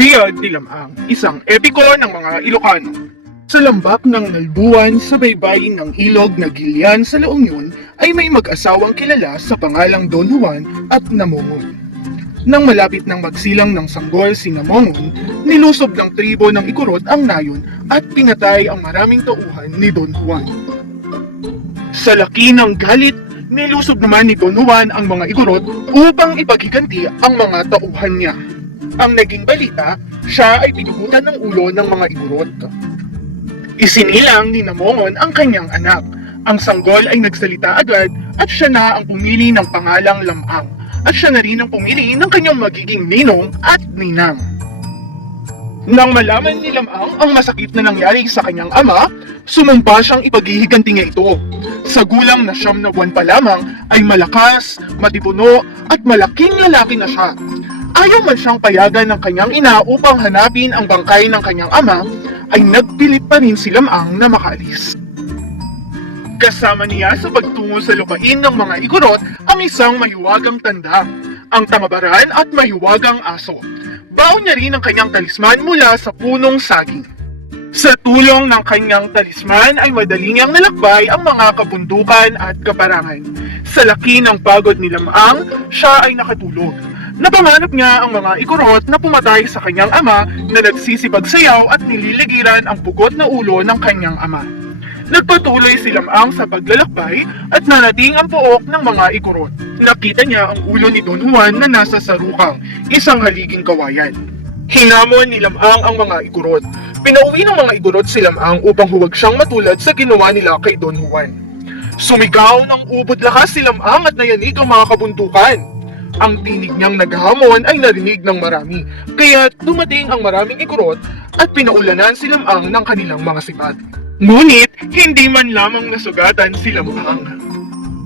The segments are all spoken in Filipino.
Biyag Dilamang, isang epiko ng mga Ilocano. Sa lambak ng nalbuwan sa baybayin ng ilog na Gilian sa La ay may mag-asawang kilala sa pangalang Don Juan at Namongon. Nang malapit ng magsilang ng sanggol si Namongon, nilusob ng tribo ng Ikurot ang nayon at pinatay ang maraming tauhan ni Don Juan. Sa laki ng galit, nilusob naman ni Don Juan ang mga Igorot upang ipaghiganti ang mga tauhan niya. Ang naging balita, siya ay pinugutan ng ulo ng mga Igorot. Isinilang ni Namongon ang kanyang anak. Ang sanggol ay nagsalita agad at siya na ang pumili ng pangalang Lamang at siya na rin ang pumili ng kanyang magiging ninong at ninang. Nang malaman ni Lamang ang masakit na nangyari sa kanyang ama, sumumpa siyang ipaghihiganti niya ito. Sa gulang na siyam na buwan pa lamang ay malakas, matipuno at malaking lalaki na siya. Ayaw man siyang payagan ng kanyang ina upang hanapin ang bangkay ng kanyang ama, ay nagpilit pa rin si Lamang na makaalis. Kasama niya sa pagtungo sa lupain ng mga igurot ang isang mahiwagang tanda, ang tangabaran at mahiwagang aso. Baon niya rin ang kanyang talisman mula sa punong saging. Sa tulong ng kanyang talisman ay madali niyang nalakbay ang mga kabundukan at kaparangan. Sa laki ng pagod ni Lamang, siya ay nakatulog. Napanganap niya ang mga ikurot na pumatay sa kanyang ama na nagsisipagsayaw at nililigiran ang pugot na ulo ng kanyang ama. Nagpatuloy si Lamang sa paglalakbay at nanating ang pook ng mga ikurot. Nakita niya ang ulo ni Don Juan na nasa sarukang, isang haliging kawayan. Hinamon ni Lamang ang mga igurot. Pinauwi ng mga igurot si Lamang upang huwag siyang matulad sa ginawa nila kay Don Juan. Sumigaw ng ubod lakas si Lamang at nayanig ang mga kabuntukan. Ang tinig niyang naghamon ay narinig ng marami, kaya dumating ang maraming igurot at pinaulanan si Lamang ng kanilang mga sibat. Ngunit, hindi man lamang nasugatan si Lamang.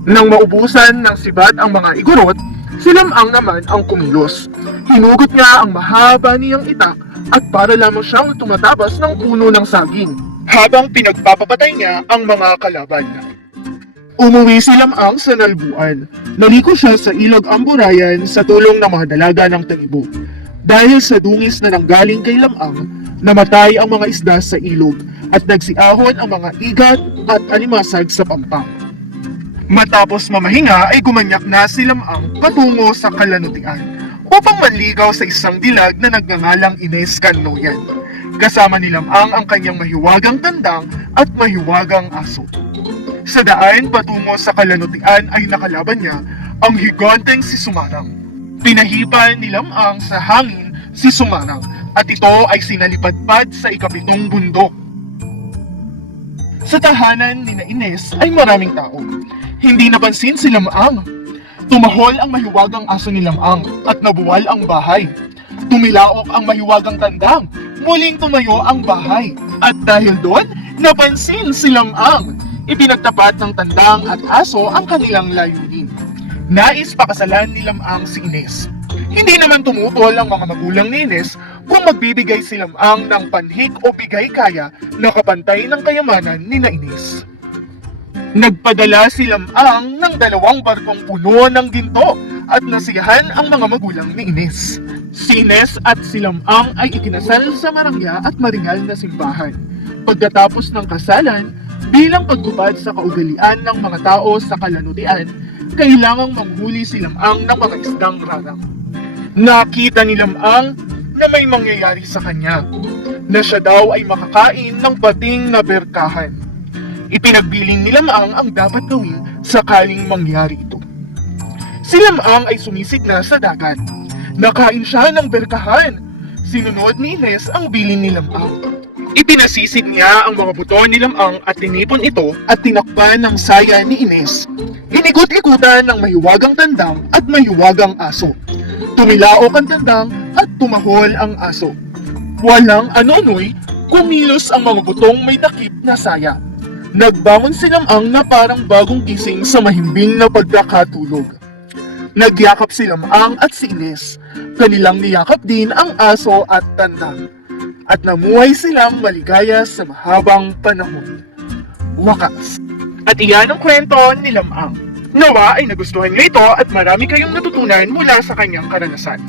Nang maubusan ng sibat ang mga igurot, si Lamang naman ang kumilos. Hinugot niya ang mahaba niyang itak at para lamang siyang tumatabas ng puno ng saging, habang pinagpapapatay niya ang mga kalaban. Umuwi si Lamang sa Nalbuan. Naliko siya sa ilog Amburayan sa tulong ng mga dalaga ng Tanibo. Dahil sa dungis na nanggaling kay Lamang, namatay ang mga isda sa ilog at nagsiahon ang mga igat at animasag sa pampang. Matapos mamahinga ay gumanyak na si Lamang patungo sa kalanutian upang manligaw sa isang dilag na nagngangalang Ines Canoyan. Kasama ni Lamang ang kanyang mahiwagang tandang at mahiwagang aso. Sa daan patungo sa kalanutian ay nakalaban niya ang higanteng si Sumarang. Pinahipan ni Lamang sa hangin si Sumarang at ito ay sinalipadpad sa ikapitong bundok. Sa tahanan ni na Ines ay maraming tao. Hindi napansin si Lamang. Tumahol ang mahiwagang aso ni Lamang at nabuwal ang bahay. Tumilaok ang mahiwagang tandang. Muling tumayo ang bahay. At dahil doon, napansin si Lamang. Ipinagtapat ng tandang at aso ang kanilang layunin. Nais pakasalan ni Lamang si Ines. Hindi naman tumutol ang mga magulang ni Ines kung magbibigay si Lamang ng panhik o bigay kaya na kapantay ng kayamanan ni na Ines. Nagpadala si Lamang ng dalawang barkong puno ng ginto at nasiyahan ang mga magulang ni Ines. Si Ines at si Lamang ay ikinasal sa marangya at maringal na simbahan. Pagkatapos ng kasalan, bilang pagtupad sa kaugalian ng mga tao sa kalanutian, kailangang manghuli si Lamang ng mga isdang rarang. Nakita ni Lamang na may mangyayari sa kanya, na siya daw ay makakain ng pating na berkahan. Ipinagbiling ni Lamang ang dapat gawin sakaling mangyari ito. Si Lamang ay sumisig na sa dagat. Nakain siya ng berkahan. Sinunod ni Ines ang bilin ni Lamang. Ipinasisig niya ang mga buto ni Lamang at tinipon ito at tinakpan ng saya ni Ines. Inikot-ikutan ng mahiwagang tandang at mahiwagang aso. Tumilaok ang tandang at tumahol ang aso. Walang anonoy, kumilos ang mga butong may takip na saya. Nagbangon si Lamang na parang bagong gising sa mahimbing na pagkakatulog. Nagyakap si Lamang at si Ines. Kanilang niyakap din ang aso at tandang at namuhay silang maligaya sa mahabang panahon. Wakas! At iyan ang kwento ni Lamang. Nawa ay nagustuhan niyo ito at marami kayong natutunan mula sa kanyang karanasan.